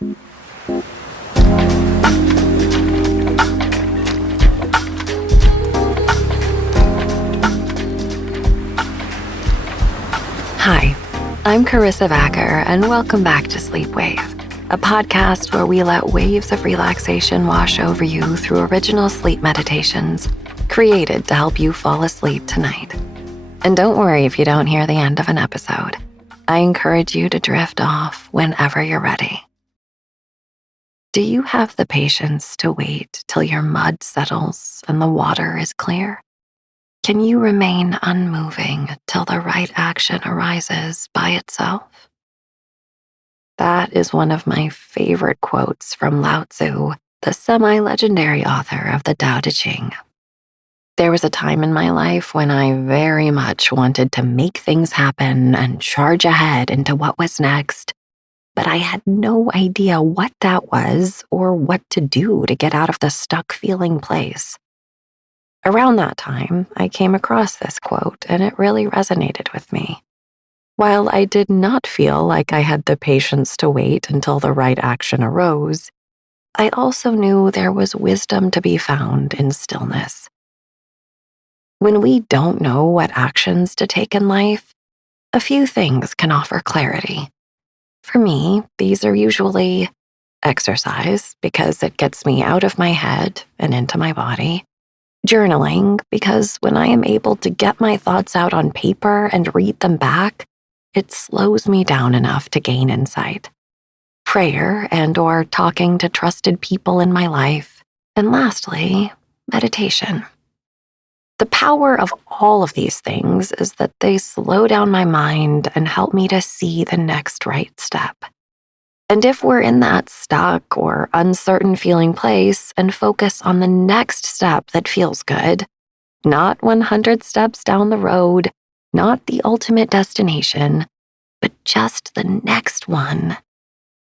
Hi, I'm Karissa Vacker, and welcome back to Sleep Wave, a podcast where we let waves of relaxation wash over you through original sleep meditations created to help you fall asleep tonight. And don't worry if you don't hear the end of an episode. I encourage you to drift off whenever you're ready. Do you have the patience to wait till your mud settles and the water is clear? Can you remain unmoving till the right action arises by itself? That is one of my favorite quotes from Lao Tzu, the semi-legendary author of the Tao Te Ching. There was a time in my life when I very much wanted to make things happen and charge ahead into what was next, but I had no idea what that was or what to do to get out of the stuck feeling place. Around that time, I came across this quote, and it really resonated with me. While I did not feel like I had the patience to wait until the right action arose, I also knew there was wisdom to be found in stillness. When we don't know what actions to take in life, a few things can offer clarity. For me, these are usually exercise, because it gets me out of my head and into my body. Journaling, because when I am able to get my thoughts out on paper and read them back, it slows me down enough to gain insight. Prayer and/or talking to trusted people in my life. And lastly, meditation. The power of all of these things is that they slow down my mind and help me to see the next right step. And if we're in that stuck or uncertain feeling place and focus on the next step that feels good, not 100 steps down the road, not the ultimate destination, but just the next one,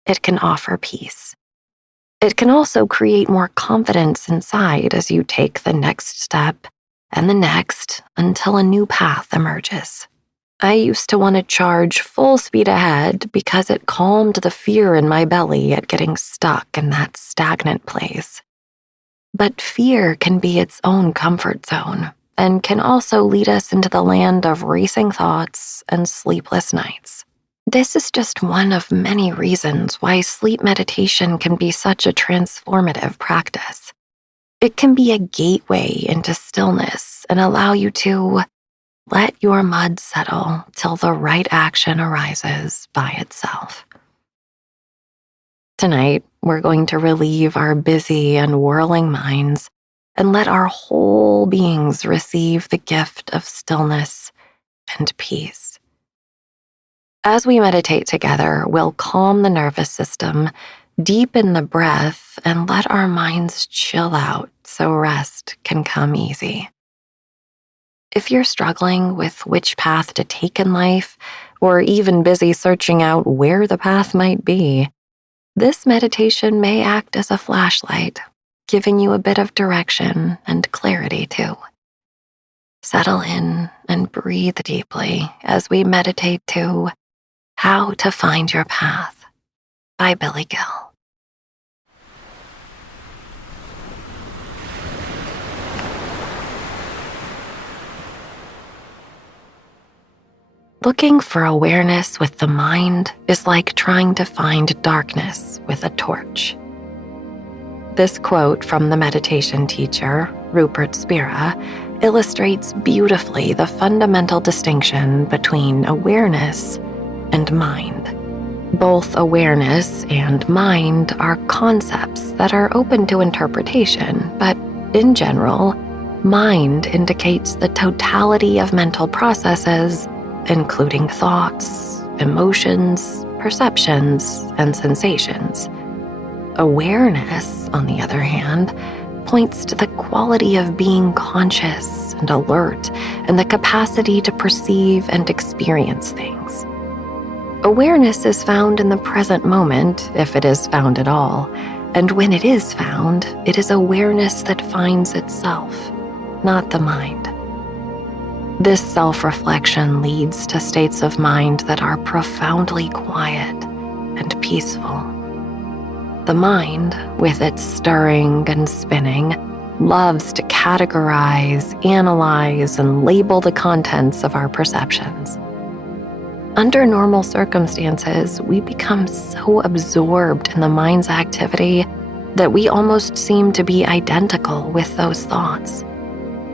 it can offer peace. It can also create more confidence inside as you take the next step and the next until a new path emerges. I used to want to charge full speed ahead because it calmed the fear in my belly at getting stuck in that stagnant place. But fear can be its own comfort zone and can also lead us into the land of racing thoughts and sleepless nights. This is just one of many reasons why sleep meditation can be such a transformative practice. It can be a gateway into stillness and allow you to let your mud settle till the right action arises by itself. Tonight, we're going to relieve our busy and whirling minds and let our whole beings receive the gift of stillness and peace. As we meditate together, we'll calm the nervous system, deepen the breath, and let our minds chill out so rest can come easy. If you're struggling with which path to take in life, or even busy searching out where the path might be, this meditation may act as a flashlight, giving you a bit of direction and clarity too. Settle in and breathe deeply as we meditate to How to Find Your Path by Billy Gill. Looking for awareness with the mind is like trying to find darkness with a torch. This quote from the meditation teacher, Rupert Spira, illustrates beautifully the fundamental distinction between awareness and mind. Both awareness and mind are concepts that are open to interpretation, but in general, mind indicates the totality of mental processes, including thoughts, emotions, perceptions, and sensations. Awareness, on the other hand, points to the quality of being conscious and alert and the capacity to perceive and experience things. Awareness is found in the present moment, if it is found at all, and when it is found, it is awareness that finds itself, not the mind. This self-reflection leads to states of mind that are profoundly quiet and peaceful. The mind, with its stirring and spinning, loves to categorize, analyze, and label the contents of our perceptions. Under normal circumstances, we become so absorbed in the mind's activity that we almost seem to be identical with those thoughts.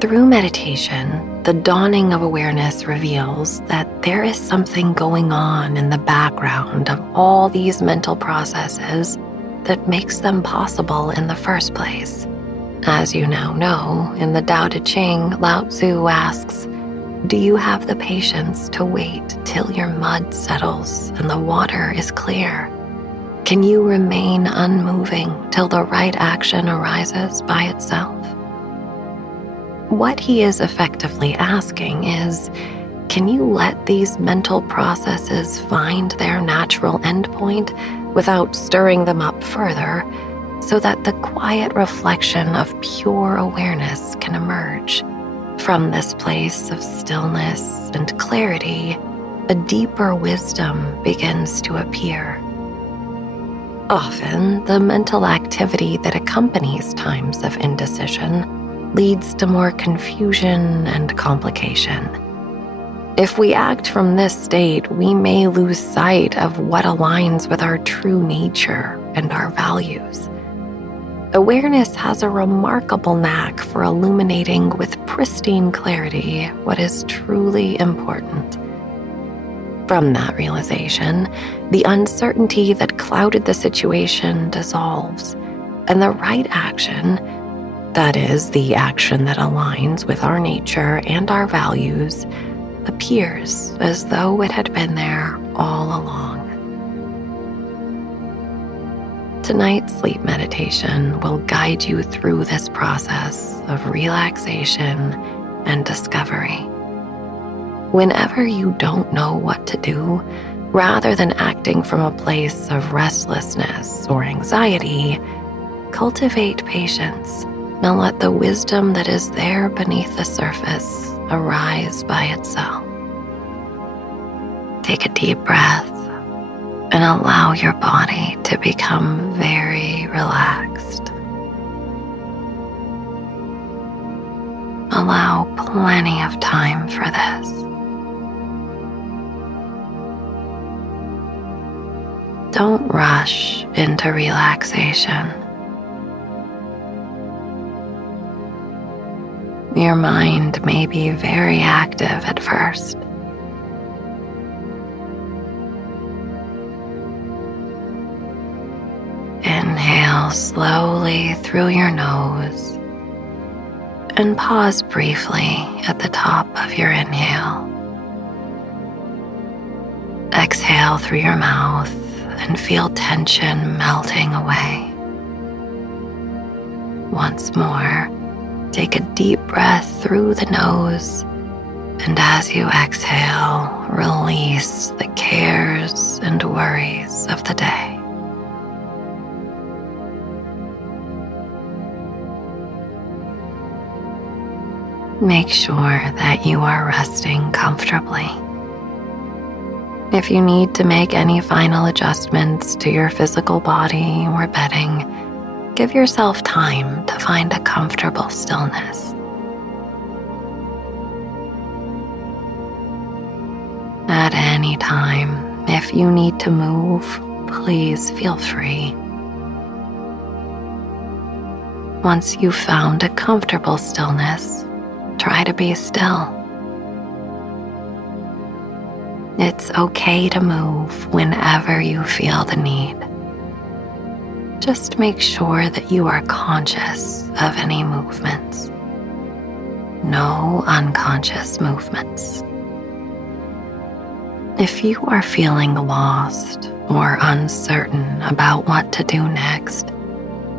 Through meditation, the dawning of awareness reveals that there is something going on in the background of all these mental processes that makes them possible in the first place. As you now know, in the Tao Te Ching, Lao Tzu asks, "Do you have the patience to wait till your mud settles and the water is clear? Can you remain unmoving till the right action arises by itself?" What he is effectively asking is, can you let these mental processes find their natural endpoint without stirring them up further, so that the quiet reflection of pure awareness can emerge? From this place of stillness and clarity, a deeper wisdom begins to appear. Often, the mental activity that accompanies times of indecision leads to more confusion and complication. If we act from this state, we may lose sight of what aligns with our true nature and our values. Awareness has a remarkable knack for illuminating with pristine clarity what is truly important. From that realization, the uncertainty that clouded the situation dissolves, and the right action, that is, the action that aligns with our nature and our values, appears as though it had been there all along. Tonight's sleep meditation will guide you through this process of relaxation and discovery. Whenever you don't know what to do, rather than acting from a place of restlessness or anxiety, cultivate patience and let the wisdom that is there beneath the surface arise by itself. Take a deep breath and allow your body to become very relaxed. Allow plenty of time for this. Don't rush into relaxation. Your mind may be very active at first. Inhale slowly through your nose and pause briefly at the top of your inhale. Exhale through your mouth and feel tension melting away. Once more, take a deep breath through the nose, and as you exhale, release the cares and worries of the day. Make sure that you are resting comfortably. If you need to make any final adjustments to your physical body or bedding, give yourself time to find a comfortable stillness. At any time, if you need to move, please feel free. Once you've found a comfortable stillness, try to be still. It's okay to move whenever you feel the need. Just make sure that you are conscious of any movements. No unconscious movements. If you are feeling lost or uncertain about what to do next,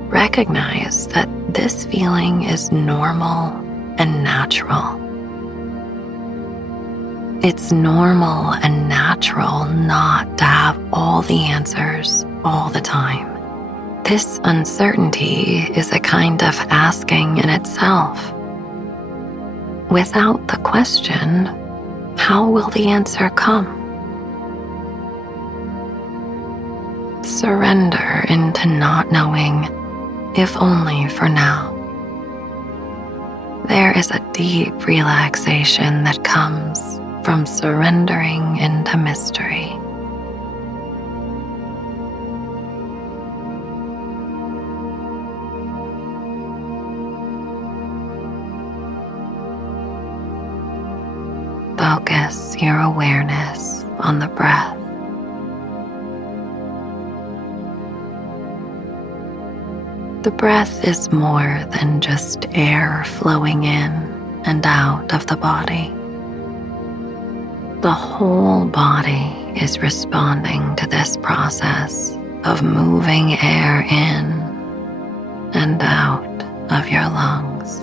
recognize that this feeling is normal and natural. It's normal and natural not to have all the answers all the time. This uncertainty is a kind of asking in itself. Without the question, how will the answer come? Surrender into not knowing, if only for now. There is a deep relaxation that comes from surrendering into mystery. Focus your awareness on the breath. The breath is more than just air flowing in and out of the body. The whole body is responding to this process of moving air in and out of your lungs.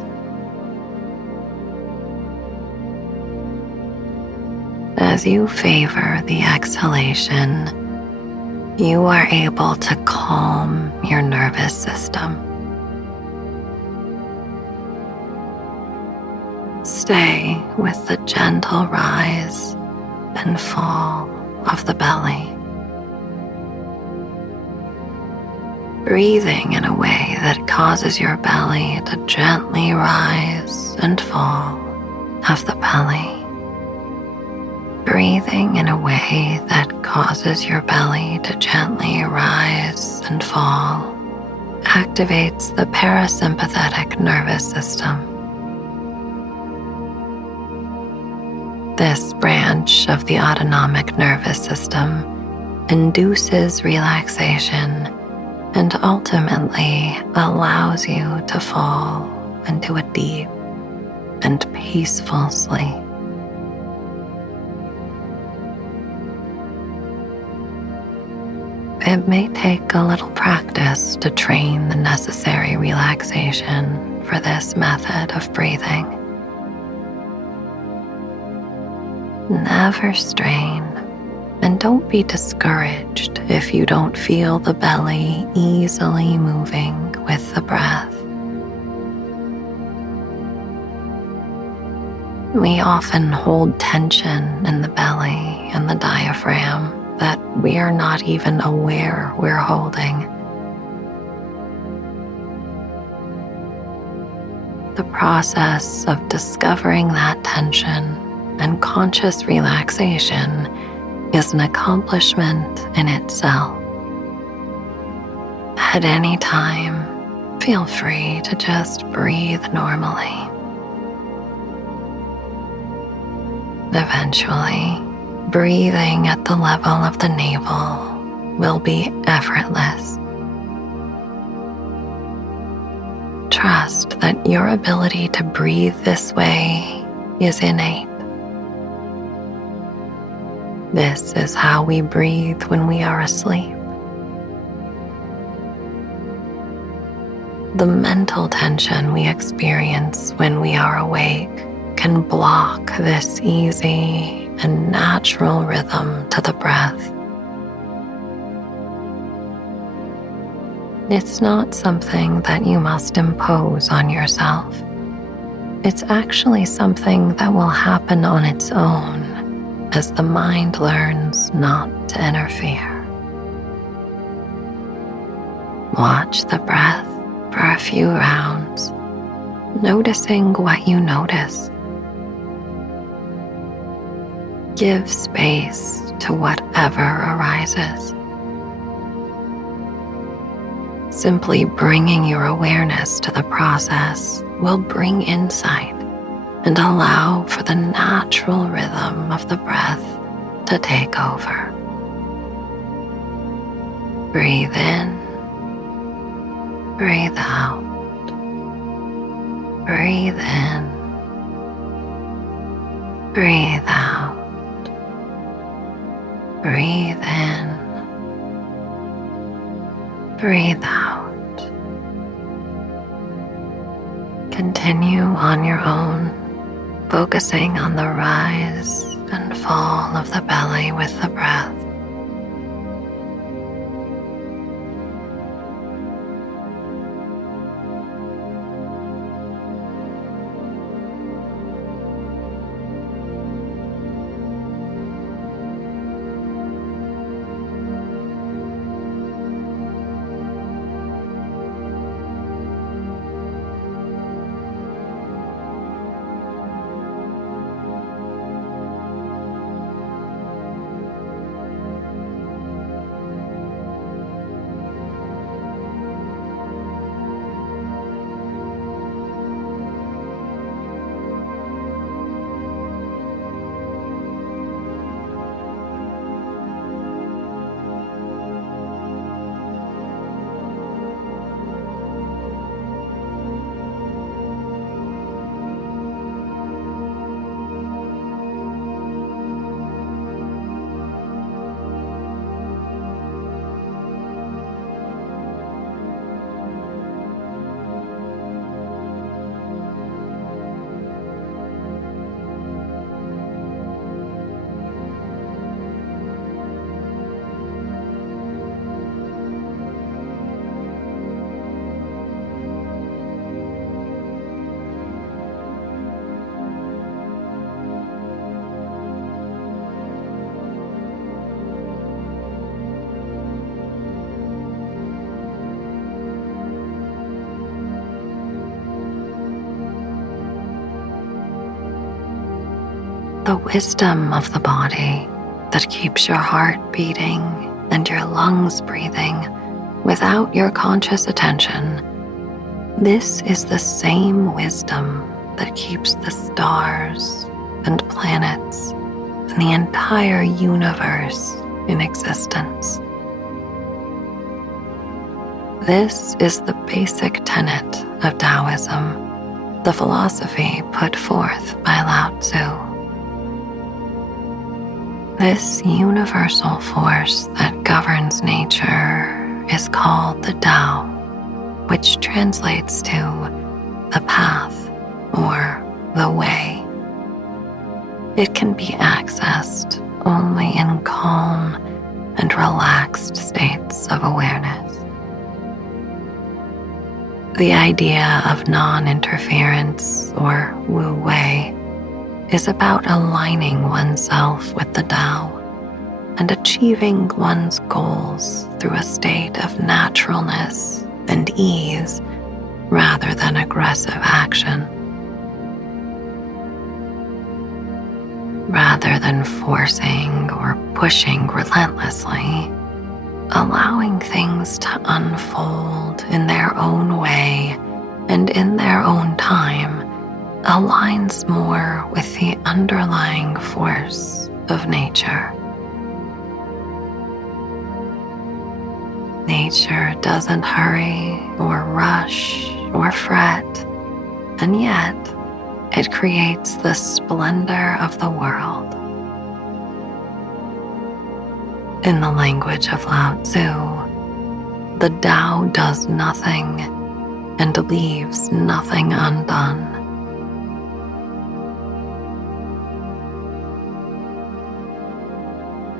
As you favor the exhalation, you are able to calm your nervous system. Stay with the gentle rise and fall of the belly, breathing in a way that causes your belly to gently rise and fall of the belly. Breathing in a way that causes your belly to gently rise and fall activates the parasympathetic nervous system. This branch of the autonomic nervous system induces relaxation and ultimately allows you to fall into a deep and peaceful sleep. It may take a little practice to train the necessary relaxation for this method of breathing. Never strain, and don't be discouraged if you don't feel the belly easily moving with the breath. We often hold tension in the belly and the diaphragm that we are not even aware we're holding. The process of discovering that tension and conscious relaxation is an accomplishment in itself. At any time, feel free to just breathe normally. Eventually, breathing at the level of the navel will be effortless. Trust that your ability to breathe this way is innate. This is how we breathe when we are asleep. The mental tension we experience when we are awake can block this easy and natural rhythm to the breath. It's not something that you must impose on yourself. It's actually something that will happen on its own as the mind learns not to interfere. Watch the breath for a few rounds, noticing what you notice. Give space to whatever arises. Simply bringing your awareness to the process will bring insight and allow for the natural rhythm of the breath to take over. Breathe in, breathe out, breathe in, breathe out. Breathe in, breathe out. Continue on your own, focusing on the rise and fall of the belly with the breath. the wisdom of the body that keeps your heart beating and your lungs breathing without your conscious attention. This is the same wisdom that keeps the stars and planets and the entire universe in existence. This is the basic tenet of Taoism, the philosophy put forth by Lao Tzu. This universal force that governs nature is called the Tao, which translates to the path or the way. It can be accessed only in calm and relaxed states of awareness. The idea of non-interference or Wu Wei is about aligning oneself with the Tao and achieving one's goals through a state of naturalness and ease rather than aggressive action. Rather than forcing or pushing relentlessly, allowing things to unfold in their own way and in their own time aligns more with the underlying force of nature. Nature doesn't hurry or rush or fret, and yet it creates the splendor of the world. In the language of Lao Tzu, the Tao does nothing and leaves nothing undone.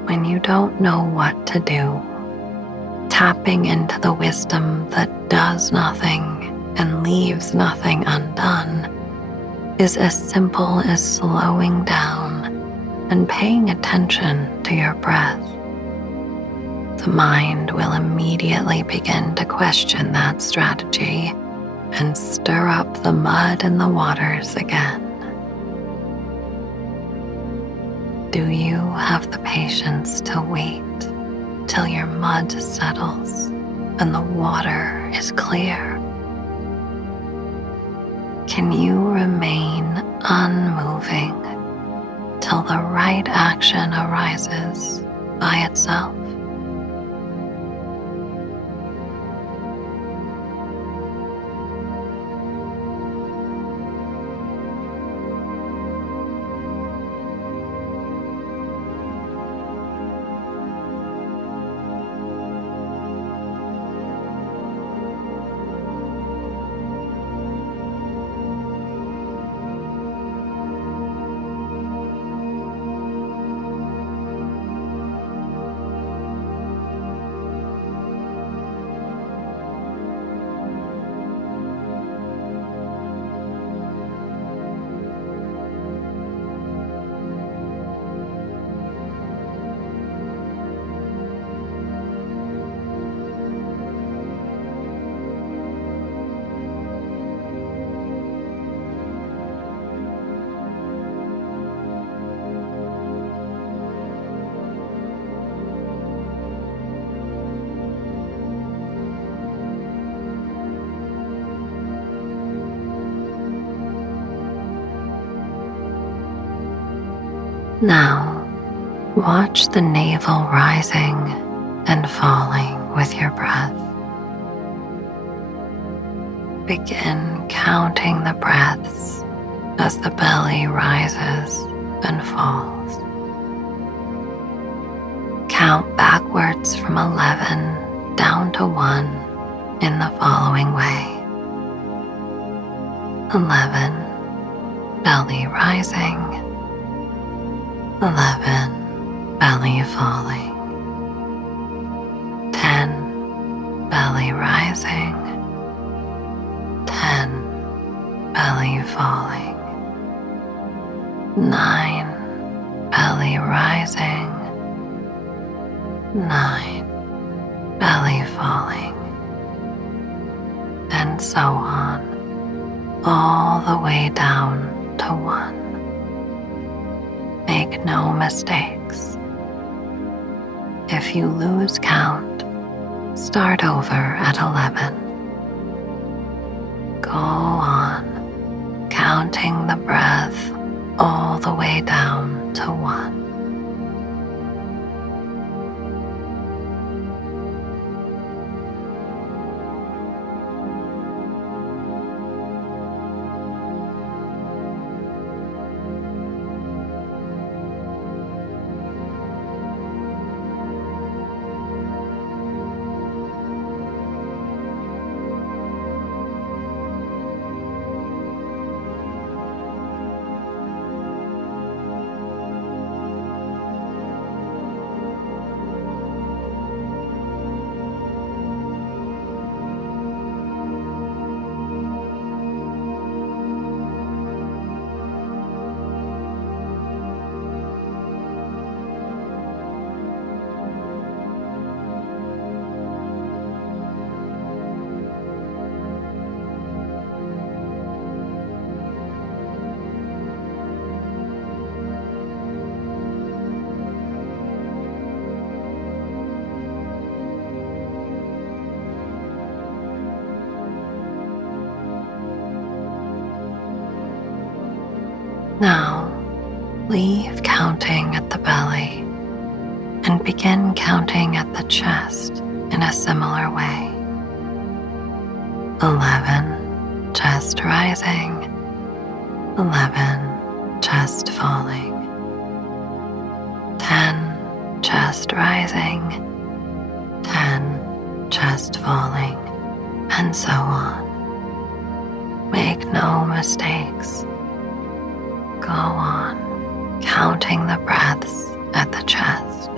When you don't know what to do, tapping into the wisdom that does nothing and leaves nothing undone is as simple as slowing down and paying attention to your breath. The mind will immediately begin to question that strategy and stir up the mud in the waters again. Do you have the patience to wait till your mud settles and the water is clear? Can you remain unmoving till the right action arises by itself? Now, watch the navel rising and falling with your breath. Begin counting the breaths as the belly rises and falls. Count backwards from 11 down to 1 in the following way. 11, belly rising. 11, belly falling. 10, belly rising. 10, belly falling. 9, belly rising. 9, belly falling. And so on, all the way down to 1. Make no mistakes. If you lose count, start over at 11. Go on, counting the breath all the way down to 1. Now, leave counting at the belly and begin counting at the chest in a similar way. 11, chest rising. 11, chest falling. 10, chest rising. 10, chest falling, and so on. Make no mistakes. Go on, counting the breaths at the chest.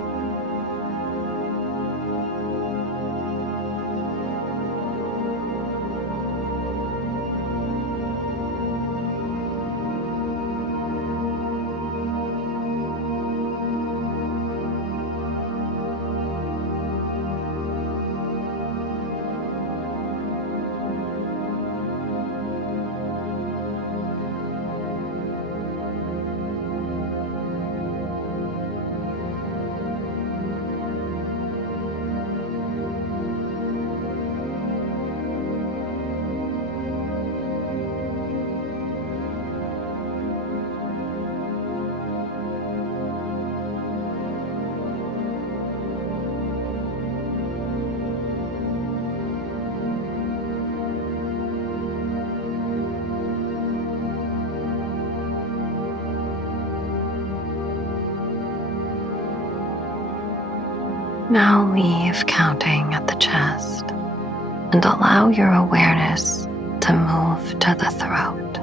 Now leave counting at the chest and allow your awareness to move to the throat.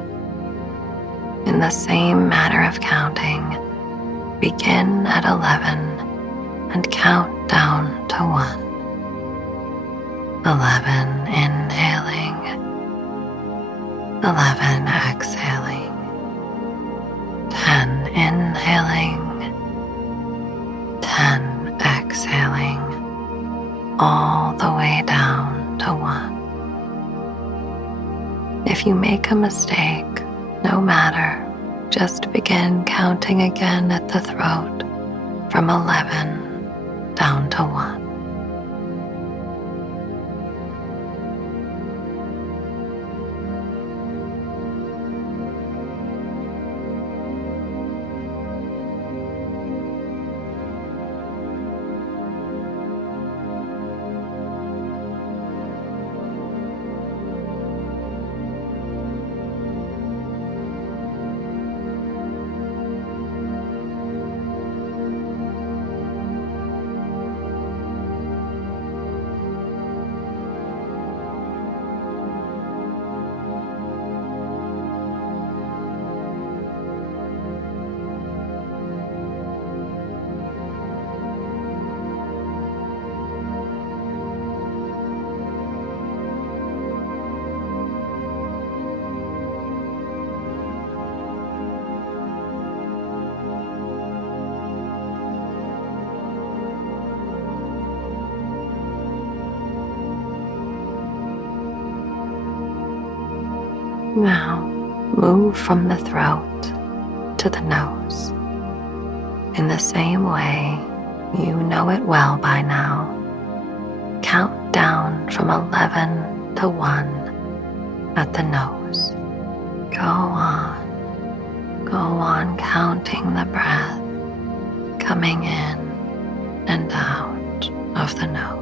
In the same manner of counting, begin at 11 and count down to 1. 11 inhaling, 11 exhaling, 10 inhaling, 10 exhaling, all the way down to 1. If you make a mistake, no matter, just begin counting again at the throat from 11 down to 1. Now move from the throat to the nose In the same way, you know it well by now. Count down from 11 to 1 at the nose. Go on counting the breath coming in and out of the nose.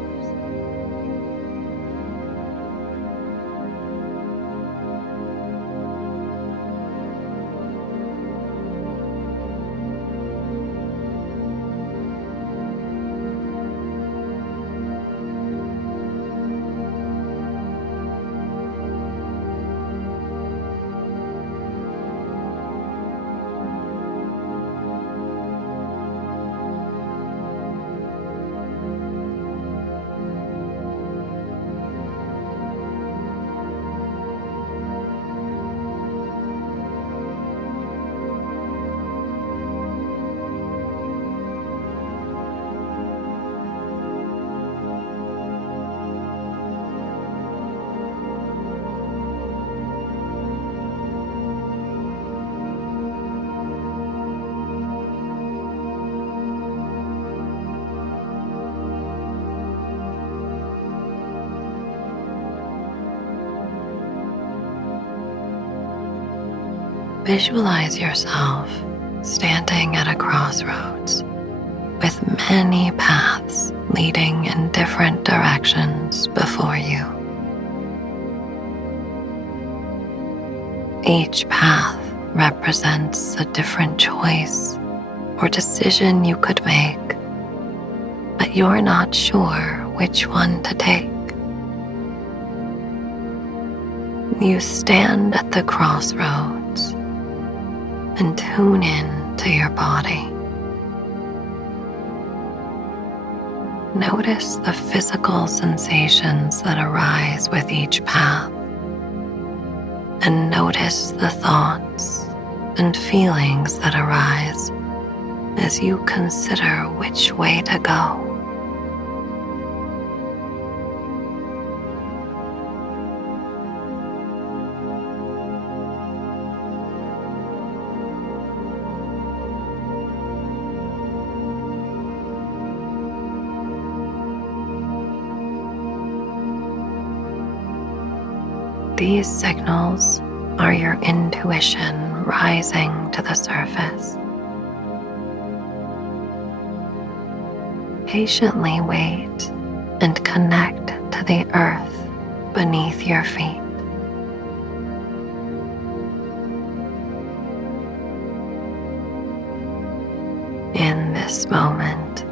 Visualize yourself standing at a crossroads with many paths leading in different directions before you. Each path represents a different choice or decision you could make, but you're not sure which one to take. You stand at the crossroads and tune in to your body. Notice the physical sensations that arise with each path, and notice the thoughts and feelings that arise as you consider which way to go. These signals are your intuition rising to the surface. Patiently wait and connect to the earth beneath your feet. In this moment,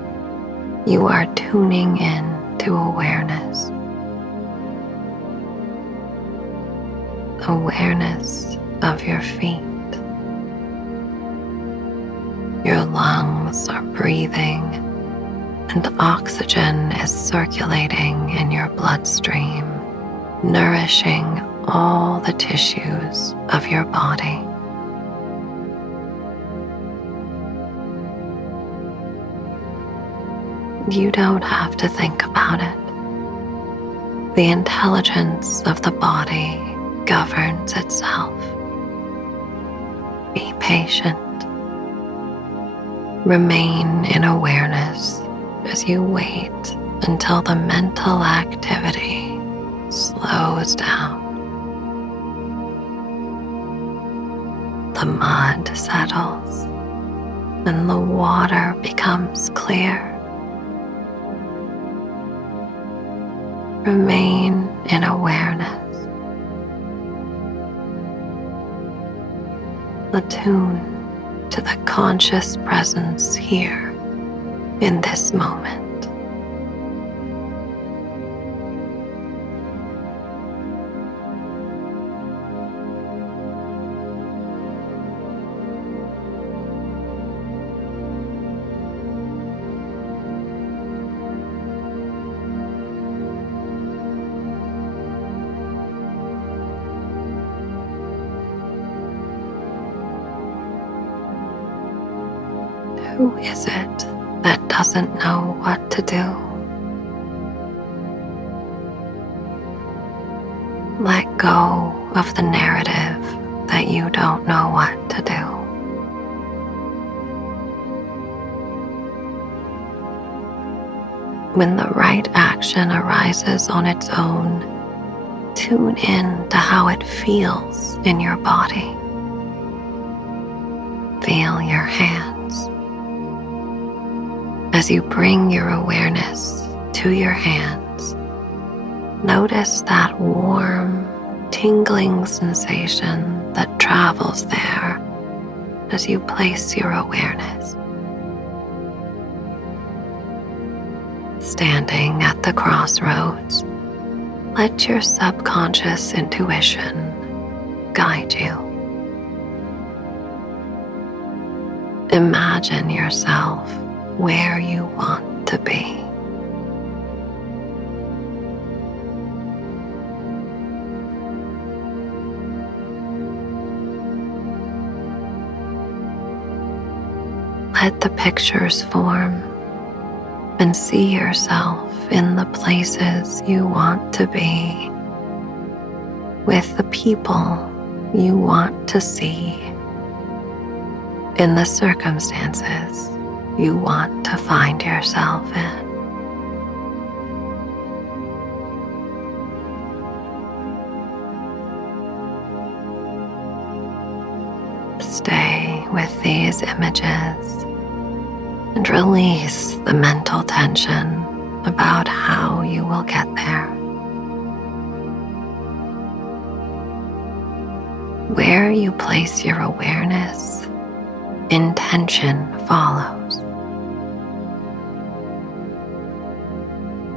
you are tuning in to awareness. Awareness of your feet. Your lungs are breathing, and oxygen is circulating in your bloodstream, nourishing all the tissues of your body. You don't have to think about it. The intelligence of the body governs itself. Be patient. Remain in awareness as you wait until the mental activity slows down. The mud settles and the water becomes clear. Remain in awareness. Attune to the conscious presence here in this moment. Who is it that doesn't know what to do? Let go of the narrative that you don't know what to do. When the right action arises on its own, tune in to how it feels in your body. Feel your hands. As you bring your awareness to your hands, notice that warm, tingling sensation that travels there as you place your awareness. Standing at the crossroads, let your subconscious intuition guide you. Imagine yourself where you want to be. Let the pictures form and see yourself in the places you want to be, with the people you want to see, in the circumstances you want to find yourself in. Stay with these images and release the mental tension about how you will get there. Where you place your awareness, intention follows.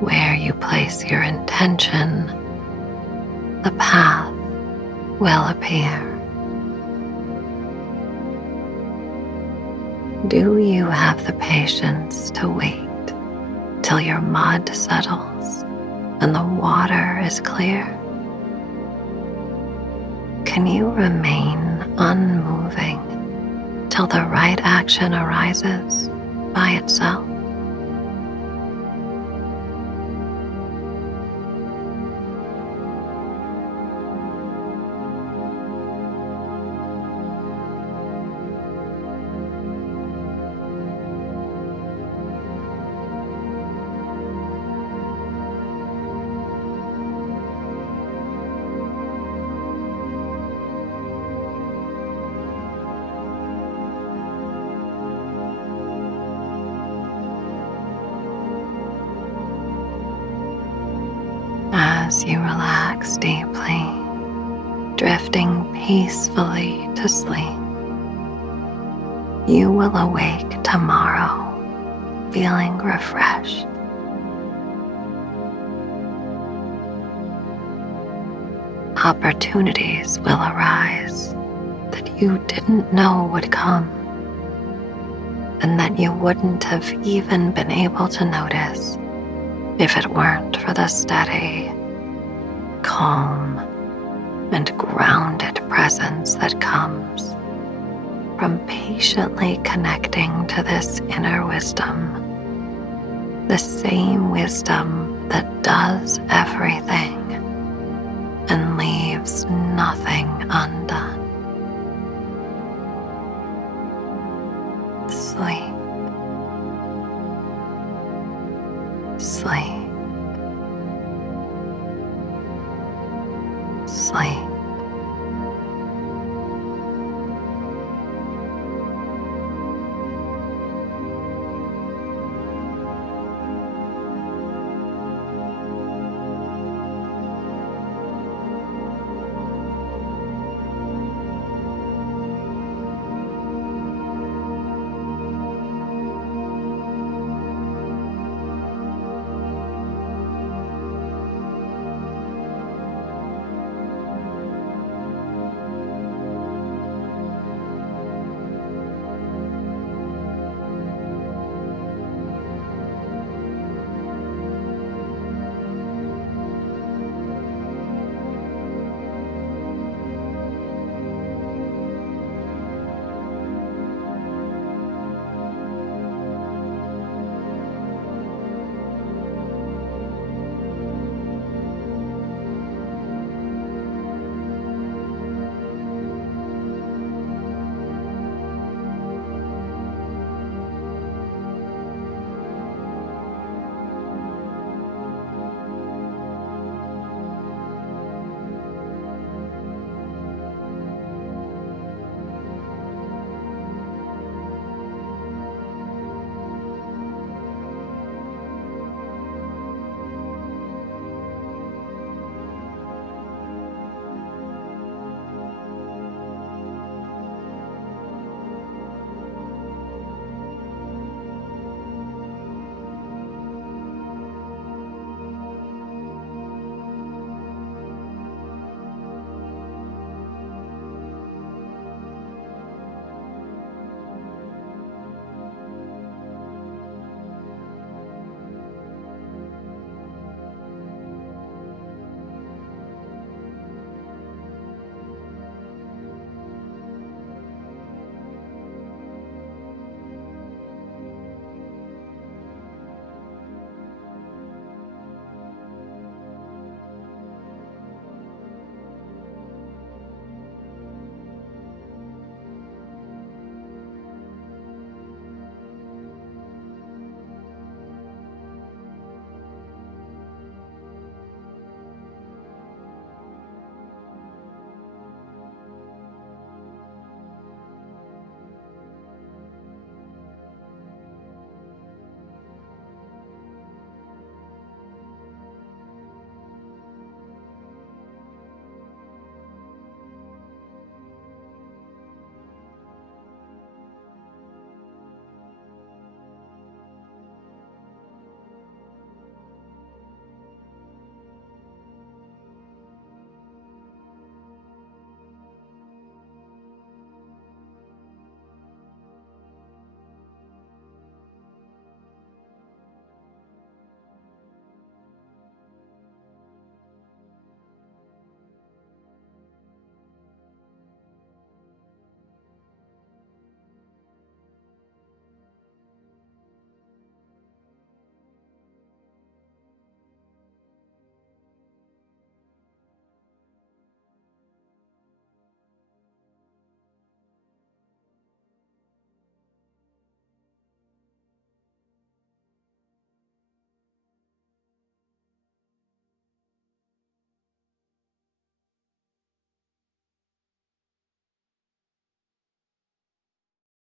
Where you place your intention, the path will appear. Do you have the patience to wait till your mud settles and the water is clear? Can you remain unmoving till the right action arises by itself? As you relax deeply, drifting peacefully to sleep, you will awake tomorrow feeling refreshed. Opportunities will arise that you didn't know would come, and that you wouldn't have even been able to notice if it weren't for the steady, calm, and grounded presence that comes from patiently connecting to this inner wisdom, the same wisdom that does everything and leaves nothing undone. Sleep. Sleep. Sleep.